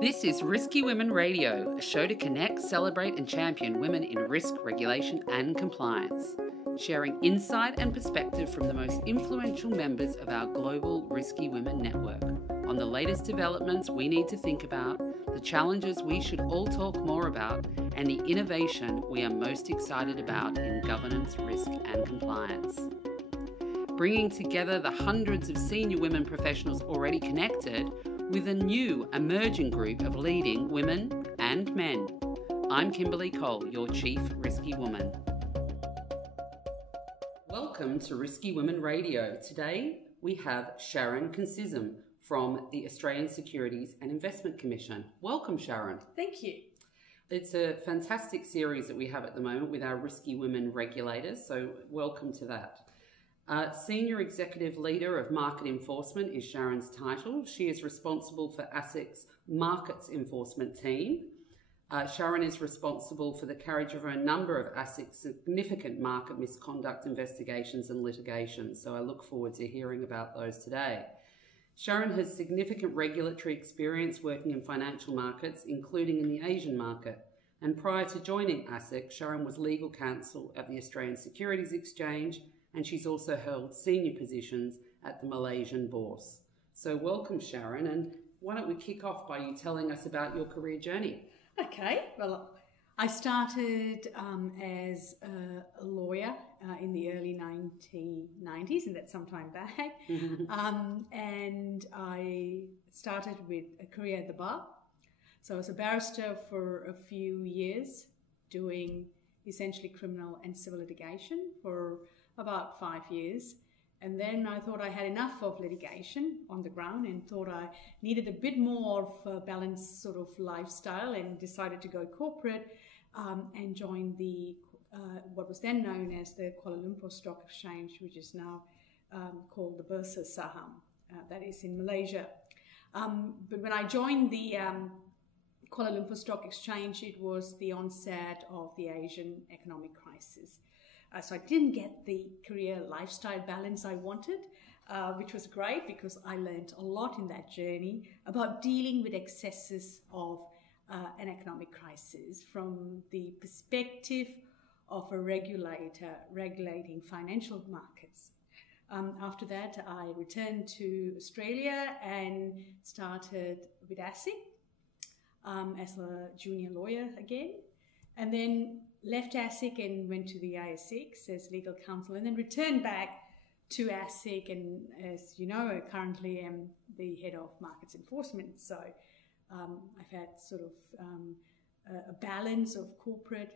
This is Risky Women Radio, a show to connect, celebrate and champion women in risk, regulation and compliance, sharing insight and perspective from the most influential members of our global Risky Women network on the latest developments we need to think about, the challenges we should all talk more about, and the innovation we are most excited about in governance, risk and compliance. Bringing together the hundreds of senior women professionals already connected with a new emerging group of leading women and men. I'm Kimberly Cole, your Chief Risky Woman. Welcome to Risky Women Radio. Today we have Sharon Concisom from the Australian Securities and Investment Commission. Welcome, Sharon. Thank you. It's a fantastic series that we have at the moment with our Risky Women regulators, so welcome to that. Senior Executive Leader of Market Enforcement is Sharon's title. She is responsible for ASIC's Markets Enforcement team. Sharon is responsible for the carriage of a number of ASIC's significant market misconduct investigations and litigation, so I look forward to hearing about those today. Sharon has significant regulatory experience working in financial markets, including in the Asian market. And prior to joining ASIC, Sharon was legal counsel at the Australian Securities Exchange, and she's also held senior positions at the Malaysian Bourse. So welcome, Sharon, and why don't we kick off by you telling us about your career journey? Okay, well, I started as a lawyer in the early 1990s, and that's some time back. And I started with a career at the bar. So I was a barrister for a few years, doing essentially criminal and civil litigation for about 5 years. And then I thought I had enough of litigation on the ground and thought I needed a bit more of a balanced sort of lifestyle, and decided to go corporate and join the what was then known as the Kuala Lumpur Stock Exchange, which is now called the Bursa Saham, that is in Malaysia. But when I joined the Kuala Lumpur Stock Exchange, it was the onset of the Asian economic crisis. So I didn't get the career lifestyle balance I wanted, which was great because I learned a lot in that journey about dealing with excesses of an economic crisis from the perspective of a regulator regulating financial markets. After that, I returned to Australia and started with ASIC as a junior lawyer again, and then left ASIC and went to the ASIC as legal counsel, and then returned back to ASIC, and as you know, I currently am the head of markets enforcement. So I've had sort of a balance of corporate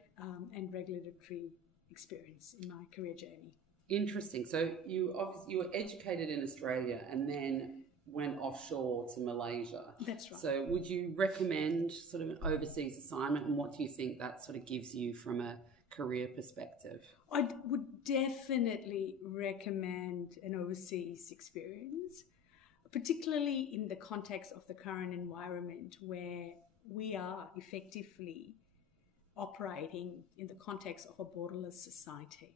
and regulatory experience in my career journey. Interesting. So you were educated in Australia and then went offshore to Malaysia. That's right. So would you recommend sort of an overseas assignment, and what do you think that sort of gives you from a career perspective? I would definitely recommend an overseas experience, particularly in the context of the current environment where we are effectively operating in the context of a borderless society.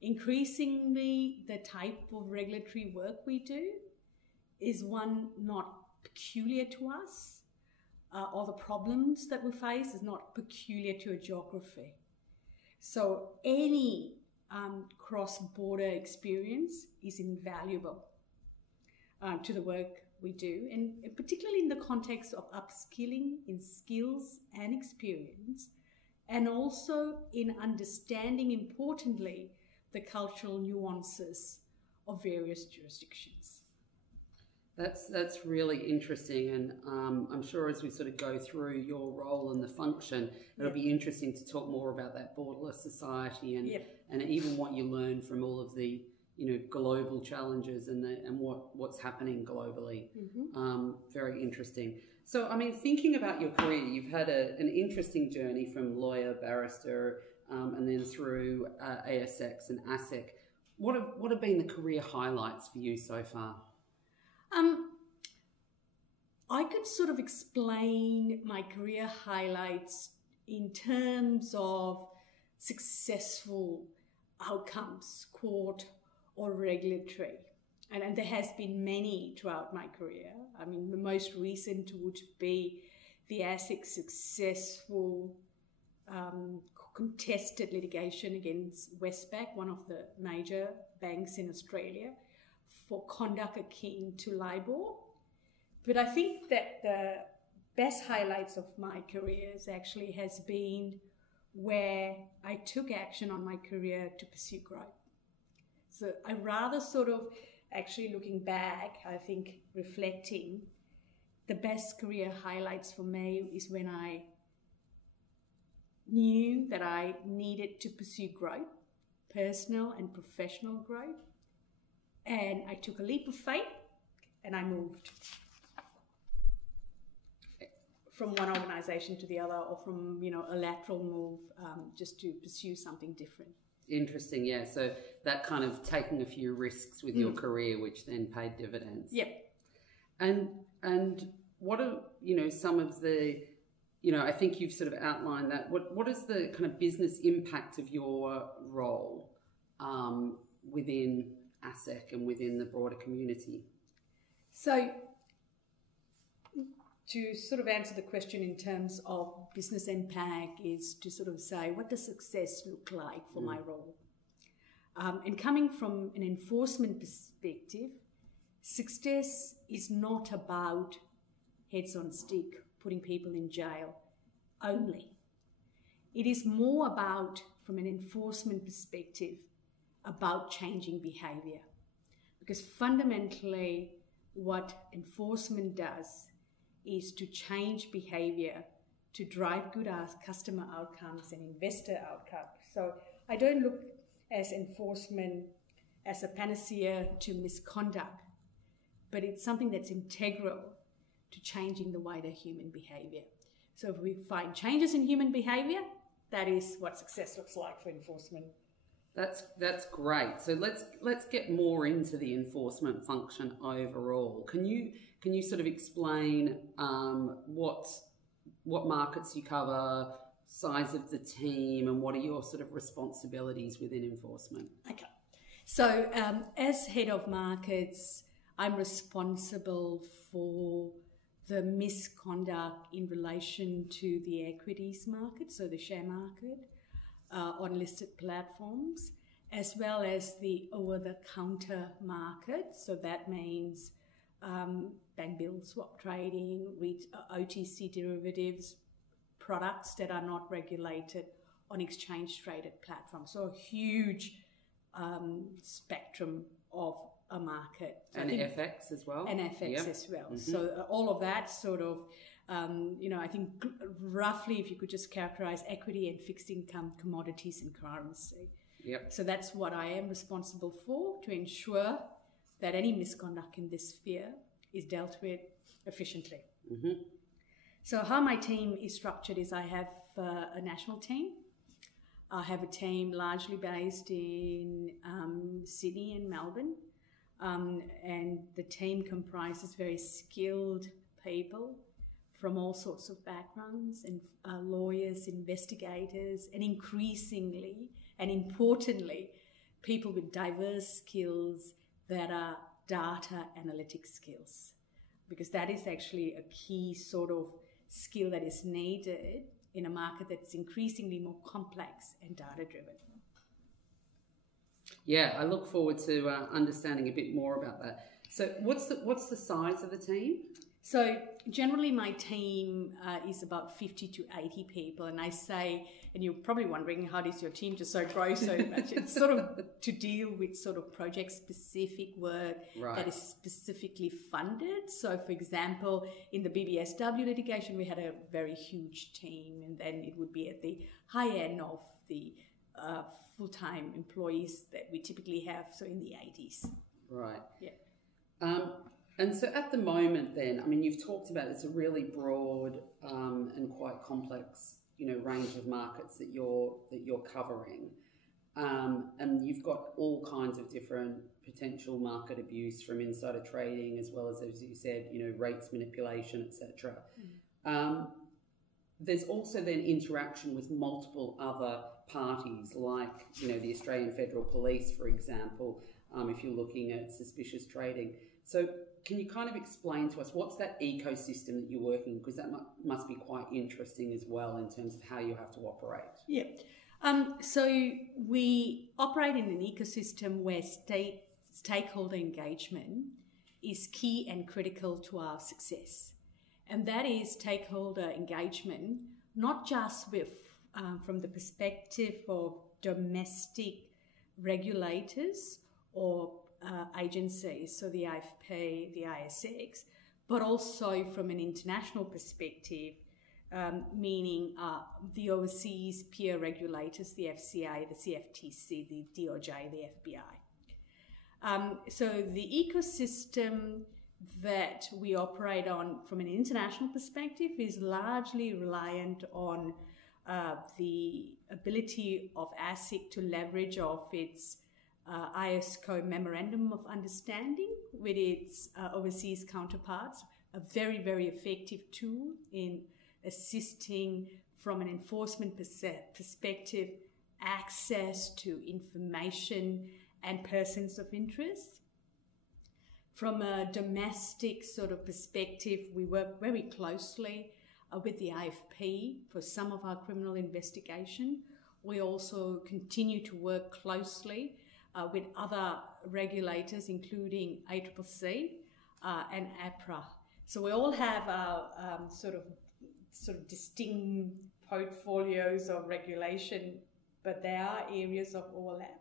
Increasingly, the type of regulatory work we do is one not peculiar to us, or the problems that we face is not peculiar to a geography. So any cross-border experience is invaluable to the work we do, and particularly in the context of upskilling in skills and experience, and also in understanding, importantly, the cultural nuances of various jurisdictions. That's really interesting, and I'm sure as we sort of go through your role and the function, it'll be interesting to talk more about that borderless society and even what you learn from all of the global challenges and what's happening globally. Very interesting. So, I mean, thinking about your career, you've had an interesting journey from lawyer, barrister, and then through ASX and ASIC. What have been the career highlights for you so far? I could sort of explain my career highlights in terms of successful outcomes, court or regulatory. and there has been many throughout my career. I mean, the most recent would be the ASIC successful contested litigation against Westpac, one of the major banks in Australia, for conduct akin to LIBOR. But I think that the best highlights of my careers actually has been where I took action on my career to pursue growth. So I rather sort of actually looking back, I think reflecting, the best career highlights for me is when I knew that I needed to pursue growth, personal and professional growth. And I took a leap of faith and I moved from one organization to the other, or from, a lateral move, just to pursue something different. Interesting, yeah. So that kind of taking a few risks with your career, which then paid dividends. Yep. And what are, some of the, I think you've sort of outlined that. What is the kind of business impact of your role within ASIC and within the broader community? So, to sort of answer the question in terms of business impact is to sort of say, what does success look like for my role? And coming from an enforcement perspective, success is not about heads on stick, putting people in jail only. It is more about, from an enforcement perspective, about changing behavior. Because fundamentally, what enforcement does is to change behavior to drive good customer outcomes and investor outcomes. So I don't look as enforcement as a panacea to misconduct, but it's something that's integral to changing the wider human behavior. So if we find changes in human behavior, that is what success looks like for enforcement. That's great. So let's get more into the enforcement function overall. Can you sort of explain what markets you cover, size of the team, and what are your sort of responsibilities within enforcement? Okay. So as head of markets, I'm responsible for the misconduct in relation to the equities market, so the share market, on listed platforms, as well as the over-the-counter market. So that means bank bill swap trading, OTC derivatives, products that are not regulated on exchange-traded platforms. So a huge spectrum of a market. And FX as well. And FX as well. Mm-hmm. So all of that sort of, I think roughly if you could just characterize equity and fixed income, commodities and currency. Yep. So that's what I am responsible for, to ensure that any misconduct in this sphere is dealt with efficiently. Mm-hmm. So how my team is structured is I have a national team. I have a team largely based in Sydney and Melbourne. And the team comprises very skilled people from all sorts of backgrounds, and lawyers, investigators, and increasingly and importantly, people with diverse skills that are data analytics skills, because that is actually a key sort of skill that is needed in a market that's increasingly more complex and data-driven. Yeah, I look forward to understanding a bit more about that. So what's the size of the team? So generally my team is about 50 to 80 people, and I say, and you're probably wondering, how does your team just grow so much? It's sort of to deal with sort of project-specific work that is specifically funded. So for example, in the BBSW litigation, we had a very huge team, and then it would be at the high end of the full-time employees that we typically have, so in the 80s. Right. Yeah. And so at the moment then, I mean, you've talked about it's a really broad and quite complex, range of markets that you're covering. And you've got all kinds of different potential market abuse, from insider trading as well as you said, rates manipulation, etc. There's also then interaction with multiple other parties, like, the Australian Federal Police, for example, if you're looking at suspicious trading. So can you kind of explain to us what's that ecosystem that you're working, because that must be quite interesting as well in terms of how you have to operate. Yeah. So we operate in an ecosystem where stakeholder engagement is key and critical to our success. And that is stakeholder engagement, not just with from the perspective of domestic regulators or agencies, so the AFP, the ASIC, but also from an international perspective, meaning the overseas peer regulators, the FCA, the CFTC, the DOJ, the FBI. So the ecosystem that we operate on from an international perspective is largely reliant on the ability of ASIC to leverage off its ISCO Memorandum of Understanding with its overseas counterparts, a very, very effective tool in assisting from an enforcement perspective access to information and persons of interest. From a domestic sort of perspective, we work very closely with the AFP for some of our criminal investigation. We also continue to work closely with other regulators, including ACCC and APRA. So we all have our sort of distinct portfolios of regulation, but there are areas of overlap.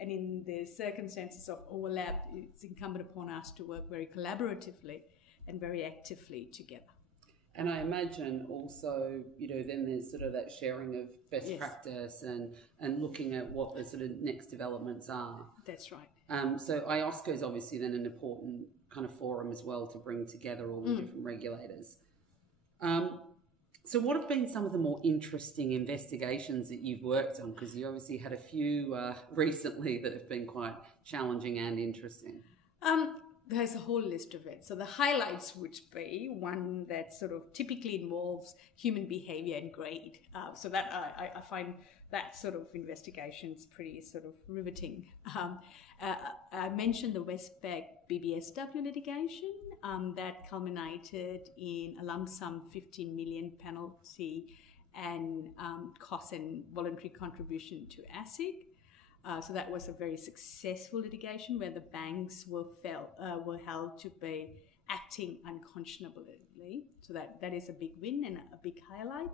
And in the circumstances of overlap, it's incumbent upon us to work very collaboratively and very actively together. And I imagine also, then there's sort of that sharing of best practice and looking at what the sort of next developments are. That's right. So IOSCO is obviously then an important kind of forum as well to bring together all the different regulators. So what have been some of the more interesting investigations that you've worked on? Because you obviously had a few recently that have been quite challenging and interesting. There's a whole list of it. So the highlights would be one that sort of typically involves human behavior and grade. So that I find that sort of investigations pretty sort of riveting. I mentioned the Westpac BBSW litigation that culminated in a lump sum 15 million penalty and cost and voluntary contribution to ASIC. So that was a very successful litigation where the banks were held to be acting unconscionably. So that is a big win and a big highlight.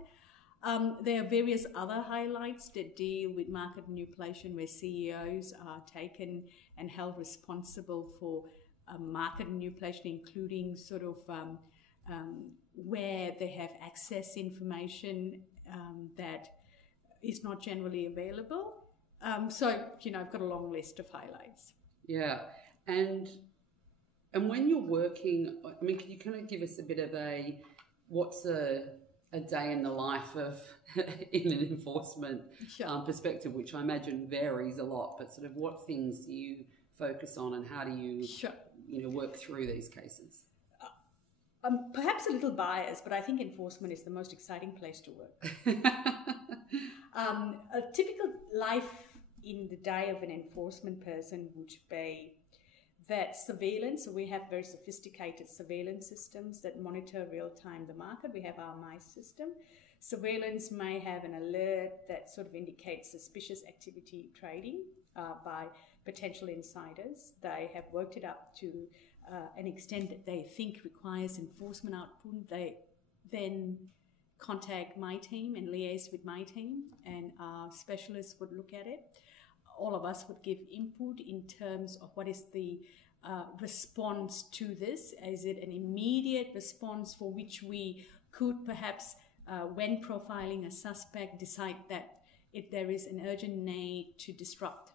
There are various other highlights that deal with market manipulation where CEOs are taken and held responsible for market manipulation, including sort of where they have access information that is not generally available. So, I've got a long list of highlights. Yeah. And when you're working, I mean, can you kind of give us a bit of what's a day in the life of in an enforcement perspective, which I imagine varies a lot, but sort of what things do you focus on and how do you, work through these cases? I'm perhaps a little biased, but I think enforcement is the most exciting place to work. A typical life in the day of an enforcement person would be that surveillance. So we have very sophisticated surveillance systems that monitor real-time the market. We have our MICE system. Surveillance may have an alert that sort of indicates suspicious activity trading by potential insiders. They have worked it up to an extent that they think requires enforcement output. They then contact my team and liaise with my team, and our specialists would look at it. All of us would give input in terms of what is the response to this. Is it an immediate response for which we could perhaps, when profiling a suspect, decide that if there is an urgent need to disrupt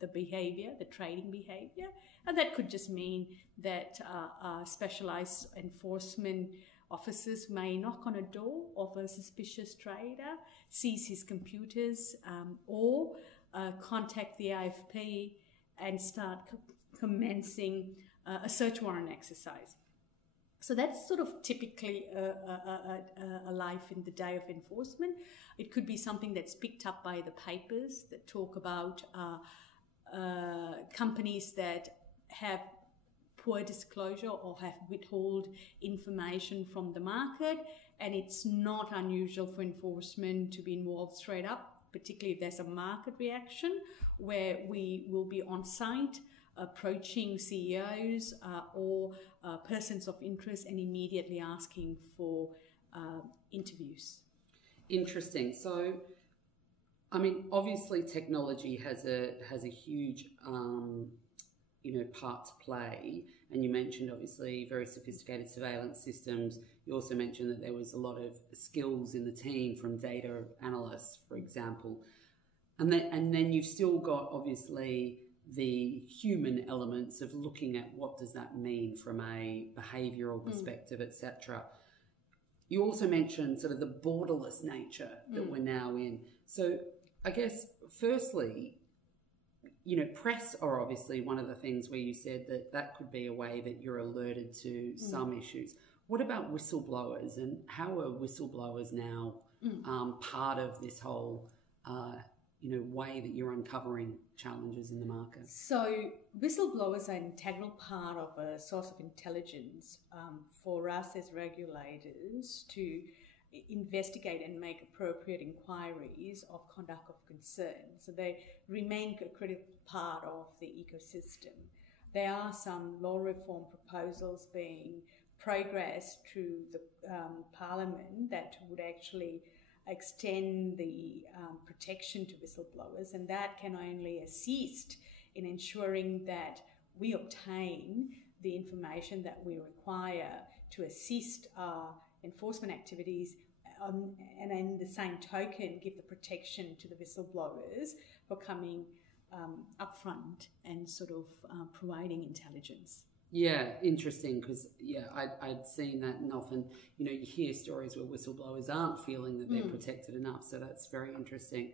the behavior, the trading behavior? And that could just mean that specialized enforcement officers may knock on a door of a suspicious trader, seize his computers, or contact the AFP and start commencing a search warrant exercise. So that's sort of typically a life in the day of enforcement. It could be something that's picked up by the papers that talk about companies that have poor disclosure or have withhold information from the market, and it's not unusual for enforcement to be involved straight up, particularly if there's a market reaction where we will be on site approaching CEOs or persons of interest and immediately asking for interviews. Interesting. So, I mean, obviously technology has a huge part to play, and you mentioned obviously very sophisticated surveillance systems. You also mentioned that there was a lot of skills in the team from data analysts, for example, and then you've still got obviously the human elements of looking at what does that mean from a behavioural perspective, etc. You also mentioned sort of the borderless nature that we're now in. So I guess firstly, press are obviously one of the things where you said that could be a way that you're alerted to some issues. What about whistleblowers, and how are whistleblowers now part of this whole way that you're uncovering challenges in the market? So whistleblowers are an integral part of a source of intelligence for us as regulators to investigate and make appropriate inquiries of conduct of concern. So they remain a critical part of the ecosystem. There are some law reform proposals being progressed through the Parliament that would actually extend the protection to whistleblowers, and that can only assist in ensuring that we obtain the information that we require to assist our enforcement activities, and in the same token give the protection to the whistleblowers for coming upfront and sort of providing intelligence. Yeah, interesting, because I'd seen that, and often you hear stories where whistleblowers aren't feeling that they're protected enough, so that's very interesting.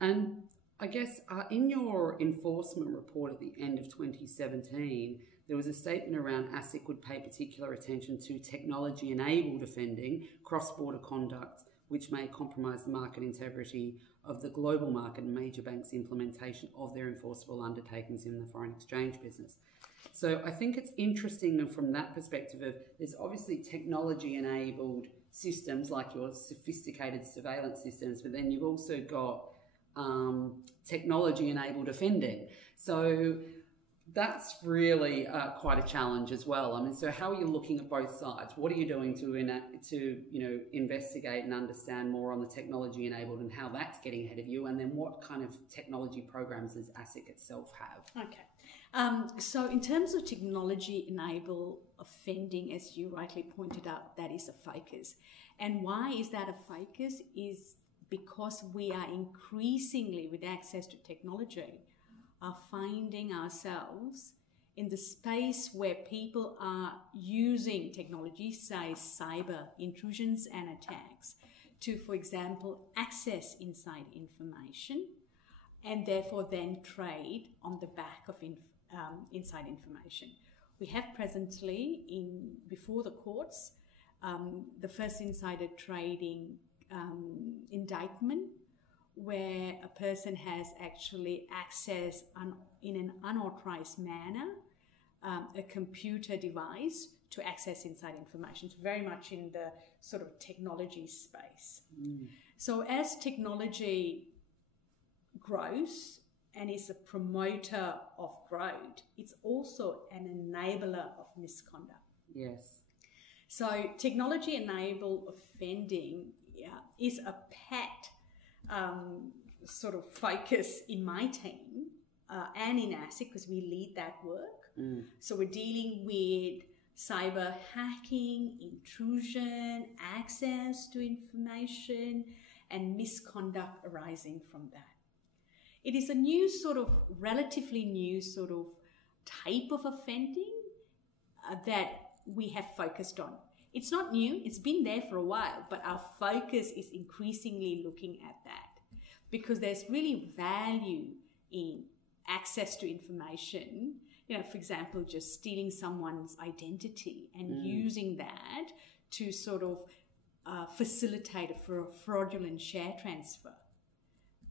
And I guess in your enforcement report at the end of 2017, there was a statement around ASIC would pay particular attention to technology-enabled offending, cross-border conduct, which may compromise the market integrity of the global market and major banks' implementation of their enforceable undertakings in the foreign exchange business. So I think it's interesting from that perspective of there's obviously technology-enabled systems like your sophisticated surveillance systems, but then you've also got technology-enabled offending. So that's really quite a challenge as well. I mean, so how are you looking at both sides? What are you doing to investigate and understand more on the technology-enabled and how that's getting ahead of you? And then what kind of technology programs does ASIC itself have? Okay. So in terms of technology-enabled offending, as you rightly pointed out, that is a focus. And why is that a focus? Is because we are increasingly, with access to technology, are finding ourselves in the space where people are using technology, say cyber intrusions and attacks, to, for example, access inside information and therefore then trade on the back of inside information. We have presently, before the courts, the first insider trading indictment, where a person has actually accessed in an unauthorized manner a computer device to access inside information. It's very much in the sort of technology space. So as technology grows and is a promoter of growth, it's also an enabler of misconduct. Yes. So technology-enabled offending is a pet sort of focus in my team and in ASIC, because we lead that work. So we're dealing with cyber hacking, intrusion, access to information, and misconduct arising from that. It is a new sort of, relatively new sort of type of offending that we have focused on. It's not new, it's been there for a while, but our focus is increasingly looking at that because there's really value in access to information. For example, just stealing someone's identity and using that to sort of facilitate a fraudulent share transfer.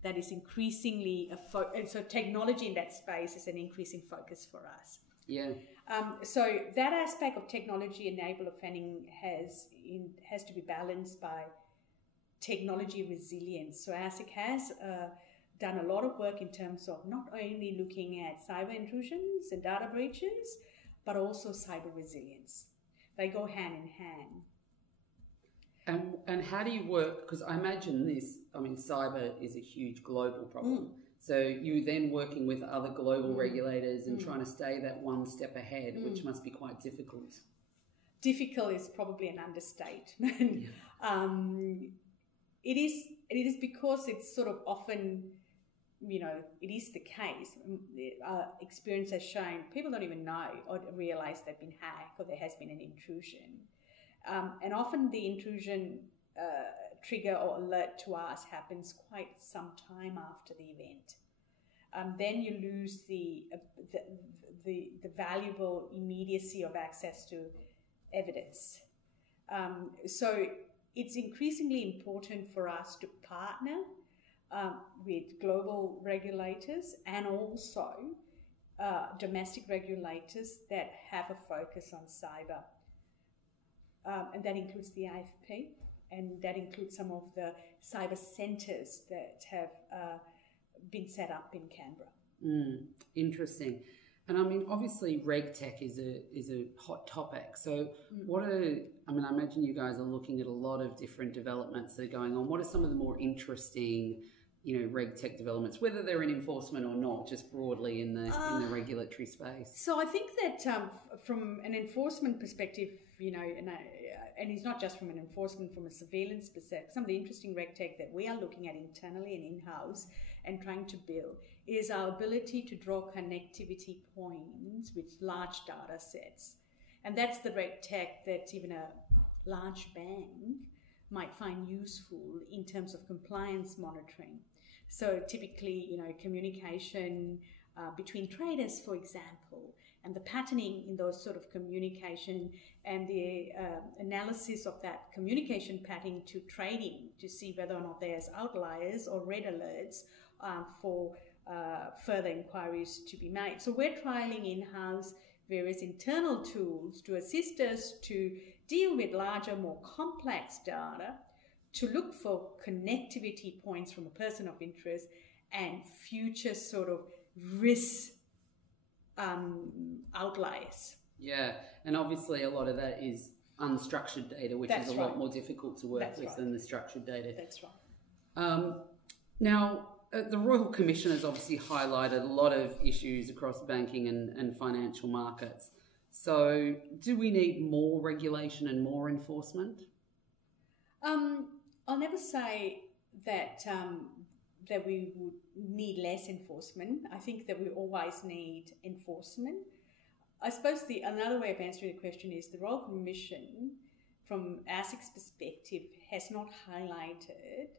that is increasingly and so technology in that space is an increasing focus for us. Yeah. So that aspect of technology-enabled offending has to be balanced by technology resilience. So ASIC has done a lot of work in terms of not only looking at cyber intrusions and data breaches, but also cyber resilience. They go hand in hand. And how do you work? Because I imagine cyber is a huge global problem. So you're then working with other global regulators and trying to stay that one step ahead, which must be quite difficult. Difficult is probably an understatement. It is because it's sort of often, it is the case. Experience has shown people don't even know or realize they've been hacked or there has been an intrusion. And often the intrusion trigger or alert to us happens quite some time after the event. Then you lose the valuable immediacy of access to evidence. So it's increasingly important for us to partner with global regulators and also domestic regulators that have a focus on cyber. And that includes the AFP, and that includes some of the cyber centres that have been set up in Canberra. Interesting. And obviously RegTech is a hot topic. So I imagine you guys are looking at a lot of different developments that are going on. What are some of the more interesting, RegTech developments, whether they're in enforcement or not, just broadly in the regulatory space? So I think that from an enforcement perspective, and it's not just from an enforcement, from a surveillance perspective, some of the interesting RegTech that we are looking at internally and in-house and trying to build is our ability to draw connectivity points with large data sets. And that's the RegTech that even a large bank might find useful in terms of compliance monitoring. So typically, communication between traders, for example, and the patterning in those sort of communication and the analysis of that communication pattern to trading to see whether or not there's outliers or red alerts for further inquiries to be made. So we're trialing in-house various internal tools to assist us to deal with larger, more complex data, to look for connectivity points from a person of interest and future sort of risk outliers. Yeah, and obviously a lot of that is unstructured data, which is a lot more difficult to work with than the structured data. That's right. Now, the Royal Commission has obviously highlighted a lot of issues across banking and financial markets. So do we need more regulation and more enforcement? I'll never say that that we would need less enforcement. I think that we always need enforcement. I suppose another way of answering the question is the Royal Commission, from ASIC's perspective, has not highlighted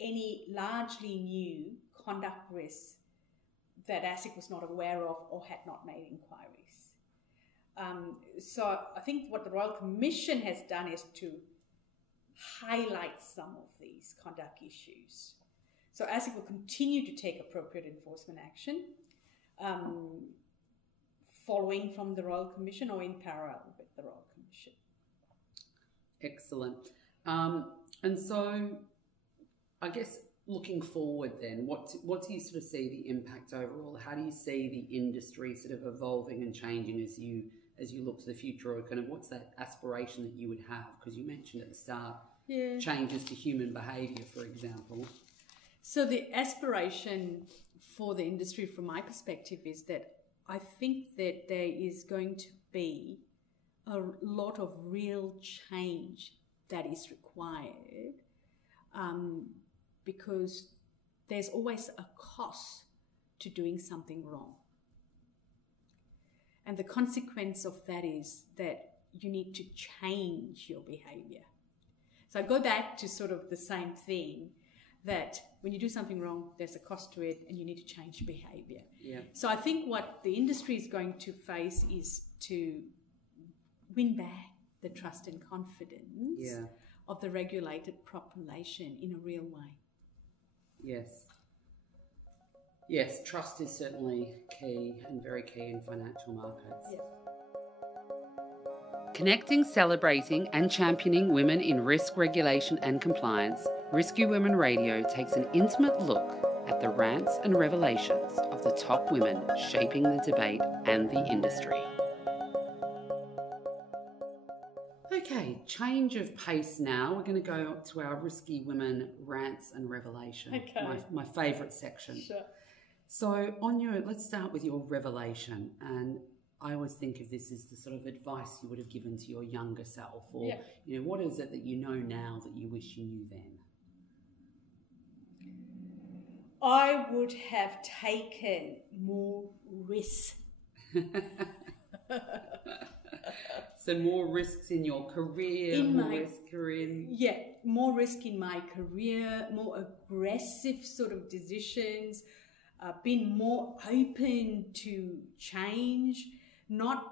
any largely new conduct risks that ASIC was not aware of or had not made inquiries. So I think what the Royal Commission has done is to highlight some of these conduct issues. So ASIC will continue to take appropriate enforcement action following from the Royal Commission or in parallel with the Royal Commission. Excellent. And so I guess looking forward then, what do you sort of see the impact overall? How do you see the industry sort of evolving and changing as you look to the future, or kind of what's that aspiration that you would have? Because you mentioned at the start, changes to human behaviour, for example. So the aspiration for the industry from my perspective is that I think that there is going to be a lot of real change that is required because there's always a cost to doing something wrong. And the consequence of that is that you need to change your behaviour. So I go back to sort of the same thing, that when you do something wrong, there's a cost to it and you need to change behaviour. Yeah. So I think what the industry is going to face is to win back the trust and confidence of the regulated population in a real way. Yes. Yes, trust is certainly key and very key in financial markets. Yeah. Connecting, celebrating and championing women in risk regulation and compliance, Risky Women Radio takes an intimate look at the rants and revelations of the top women shaping the debate and the industry. Okay, change of pace now. We're going to go to our Risky Women rants and revelation. Okay. My favourite section. Sure. So let's start with your revelation. And I always think of this as the sort of advice you would have given to your younger self, or what is it that you know now that you wish you knew then? I would have taken more risk. So more risks in your career, more risk in my career, more aggressive sort of decisions, been more open to change, not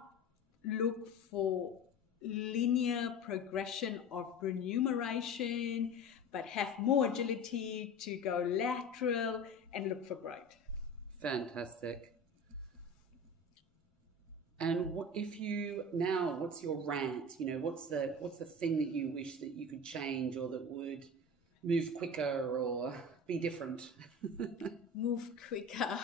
look for linear progression of remuneration, but have more agility to go lateral and look for growth. Fantastic. And what's your rant? What's the thing that you wish that you could change, or that would move quicker or be different? Move quicker.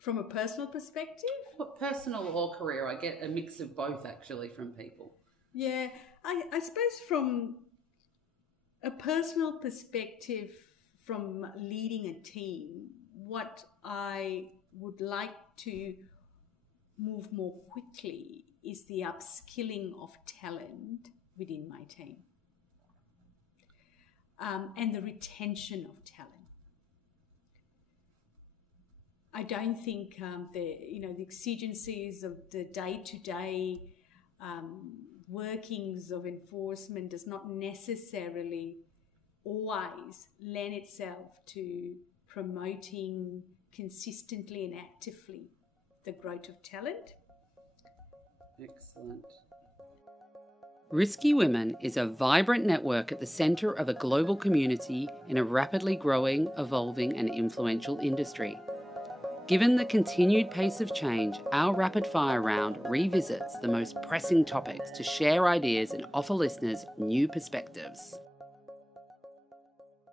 From a personal perspective? Personal or career? I get a mix of both actually from people. Yeah, I suppose from a personal perspective, from leading a team, what I would like to move more quickly is the upskilling of talent within my team, and the retention of talent. I don't think the exigencies of the day-to-day workings of enforcement does not necessarily always lend itself to promoting consistently and actively the growth of talent. Excellent. Risky Women is a vibrant network at the centre of a global community in a rapidly growing, evolving and influential industry. Given the continued pace of change, our rapid fire round revisits the most pressing topics to share ideas and offer listeners new perspectives.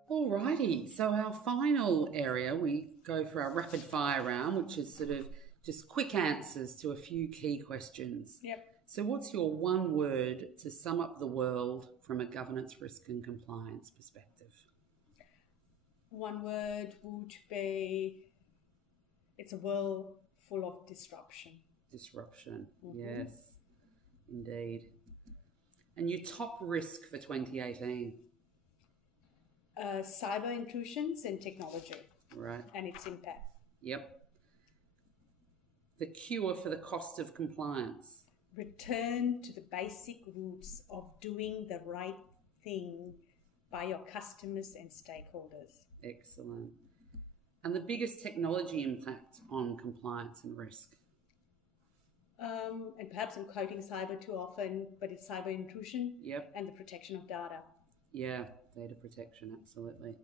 Alrighty, so our final area, we go for our rapid fire round, which is sort of just quick answers to a few key questions. Yep. So what's your one word to sum up the world from a governance, risk and compliance perspective? One word would be, it's a world full of disruption. Disruption, yes, indeed. And your top risk for 2018? Cyber intrusions and technology. Right. And its impact. Yep. The cure for the cost of compliance? Return to the basic roots of doing the right thing by your customers and stakeholders. Excellent. And the biggest technology impact on compliance and risk? And perhaps I'm quoting cyber too often, but it's cyber intrusion. Yep. And the protection of data. Yeah, data protection, absolutely.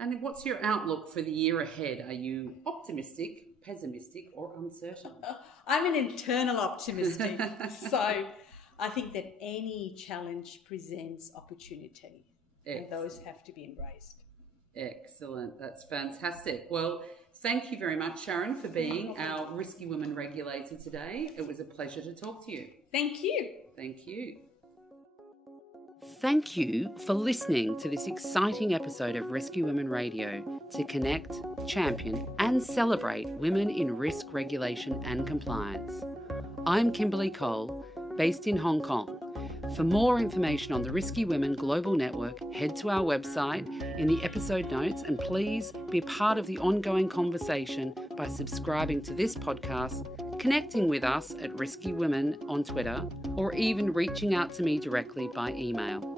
And what's your outlook for the year ahead? Are you optimistic, pessimistic or uncertain? I'm an internal optimistic. So I think that any challenge presents opportunity. Excellent. And those have to be embraced. Excellent. That's fantastic. Well, thank you very much, Sharon, for being our Risky Women Regulator today. It was a pleasure to talk to you. Thank you. Thank you. Thank you for listening to this exciting episode of Risky Women Radio to connect, champion and celebrate women in risk regulation and compliance. I'm Kimberly Cole, based in Hong Kong. For more information on the Risky Women Global Network, head to our website in the episode notes, and please be part of the ongoing conversation by subscribing to this podcast, connecting with us at Risky Women on Twitter, or even reaching out to me directly by email.